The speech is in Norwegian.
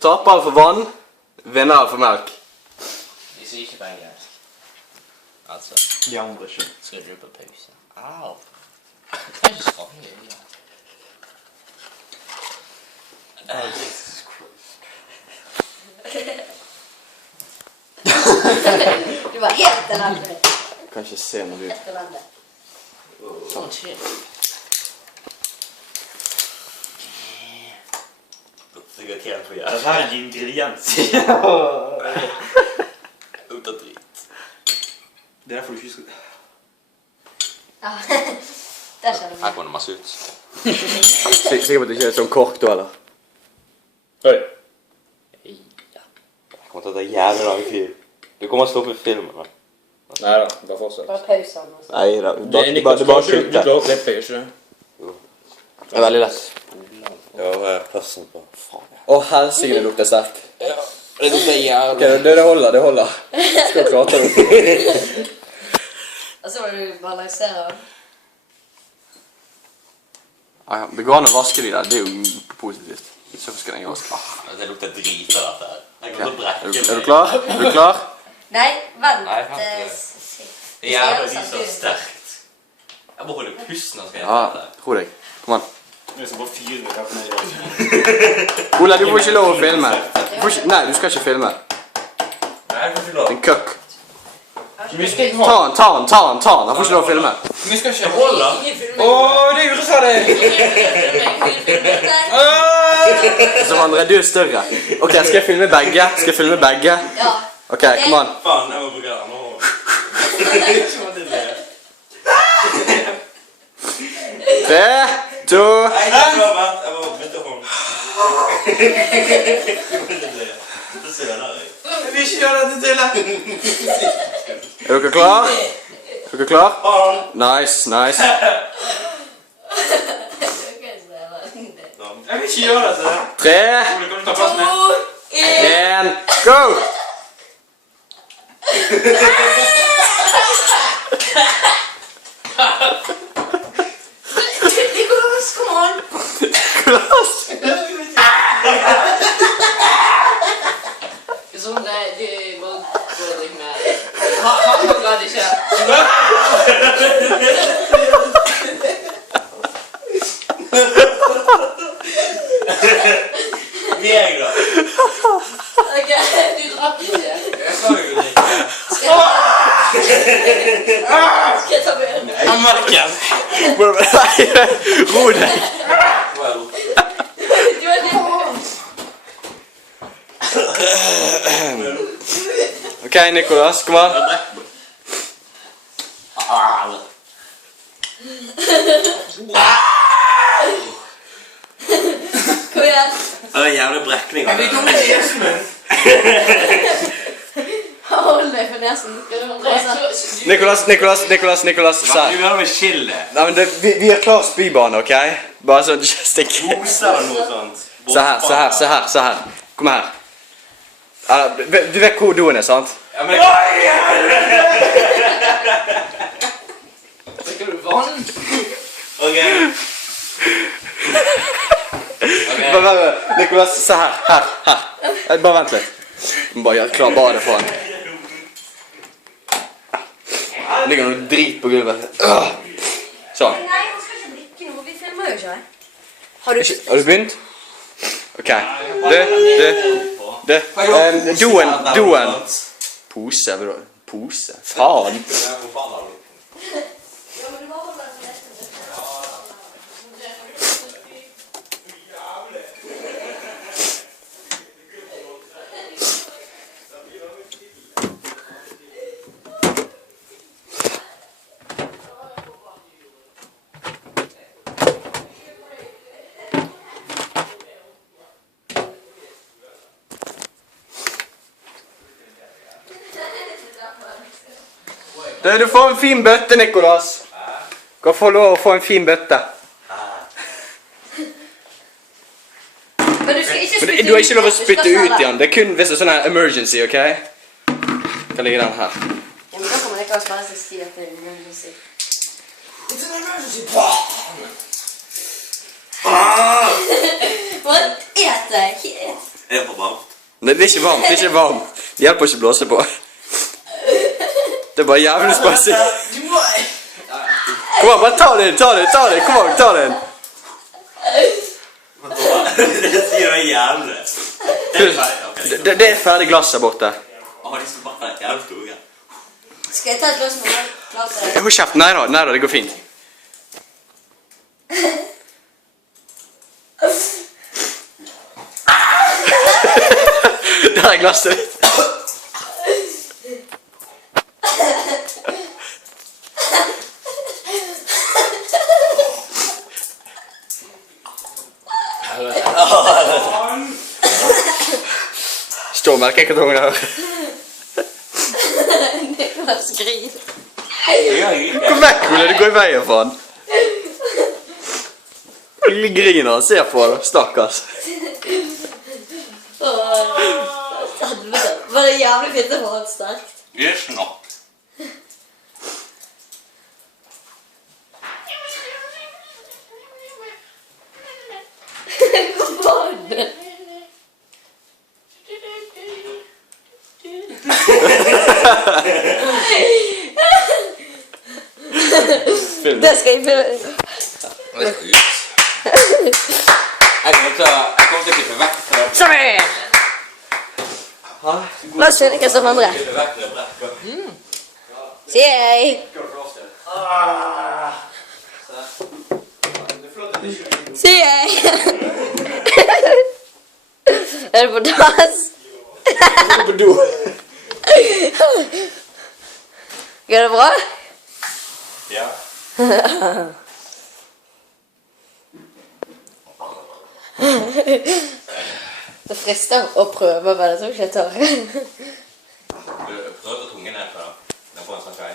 Tapere for vann, vinnere for melk. Hvis vi ikke begge. Altså. De andre ikke. Skal du på pause? Au. Jeg kan ikke skrange det. Jesus Christ. Du var helt elendig. Kan ikke se noe ut. Helt elendig. Sånn shit. Sikkert helt for Det jævlig. her er ingredienser. Ut av drit. Det er derfor du ikke skal... Ja, der skjedde Her det. kommer det masse ut. Sikker på at det ikke er sånn kork da, eller? Oi. Jeg kommer til å ta jævlig lang tid. Du kommer til å stoppe filmen, da. Neida, bare fortsett. Bare pause han også. Nei da, Det er det Niklas, bare du slutte. klarer å klippe, ikke du? Det er veldig lett. Ja, hva er plassen på? Faen, ja. Å, helsike, det lukter sterkt. Det lukter Ok, jævlig. det holder, det holder. Skal klare det. Og så må du balansere. Ah, ja, det går an å vaske de der, det er jo positivt. Så skal den vaske. Det lukter drit av dette her. Jeg kommer til å Er brekke du klar? Er du klar? Nei, vent. Nei, vent. Det er jævlig de så sterkt. Jeg må holde pusten og skal Ja, gjøre det. ro deg. Kom an. Det er som bare fyre litt her på meg. Ola, du får ikke lov å filme. Nei, du skal ikke filme. Nei, jeg får ikke lov. En køkk. Vi skal ikke ha... Ta han. Han får ikke lov å filme. Vi skal ikke ha... Holder. Åh, det er urettferdig! Så André, du er større. Ok, skal jeg filme begge? Skal jeg filme begge? Ja. Ok, kom an. Faen, jeg må bruke den nå. Ikke må til det. 3, 2... Nei, jeg må vent. Jeg må bytte hånd. Det ser jeg der. Jeg vil ikke gjøre dette til deg! Er dere klar? Er dere klar? Nice. Jeg vil ikke gjøre dette. 3, Ole, kan du ta plassen her? 1, go! Nicholas, come on. Sånn, det er bare å drikke med. Han gadd ikke. Jeg da. Ok, Du drakk ikke. Jeg sa jo det. skal jeg ta med en? Han merker. Ro deg. Well. Du er litt... Ok, Nicholas, kom an. Kom igjen. Det er jævlig brekning. Jeg vil ikke om nesen min. Hold deg for nesen. Nicholas, se Du her. gjør det med chille. Nei, men vi har klar spybane, ok? Bare sånn, stikk. Poser eller noe sånt. Se her. Kom her. Du vet hvor doen er, sant? Ja, men... Drikker du vann? Ok. Nicholas, se her. Bare vent litt. Vi må bare gjøre klar badet for han. Det ligger noe drit på gulvet. Sånn. Nei, han skal ikke drikke noe. Vi filmer jo ikke. Har du... Har du begynt? Ok. Doen. Pose, vil du? Pose? Faen. Ja, men du må holde deg for nesen. Du får en fin bøtte, Nicholas. Du kan få lov å få en fin bøtte. Men du skal ikke spytte ut. Du har ikke lov å spytte ut igjen. Det er kun hvis det er sånn her emergency, ok? Kan ligge den her. Ja, men da kommer Niklas bare til å si at det er emergency. It's an emergency. Hva et deg? Jeg får bare Nei, det er ikke varmt. Det er ikke varmt. Det hjelper ikke å blåse på. Det er bare jævlig spicy. Du må... Kom an, bare ta det inn. Kom an, ta det inn. Det sier jeg jævlig. Det er ferdig glass her borte. Åh, de som bare er jævlig store. Skal jeg ta et glass med vann? Klart det. Hold kjeft. Nei da, det går fint. Der er glasset ditt. Står melkekartongen her. Niklas griner. Kom vekk, Ole. Det går i veien for han. Han griner og ser på det. Stakkars. Var det jævlig fint å få han sterkt? Det er snart. Hva var det? Film. Det skal jeg filme. Det er ut. Jeg kommer til å klippe vekk fra det. Sorry! La oss finne hva som andre. Klippe vekk når jeg brekker. Sier jeg. Sier jeg. Er du på dass? På do. Går det bra? Ja. Det frister å prøve, men jeg tror ikke jeg tar. Prøv å ta tungen ned fra den. Den får en sånn skei.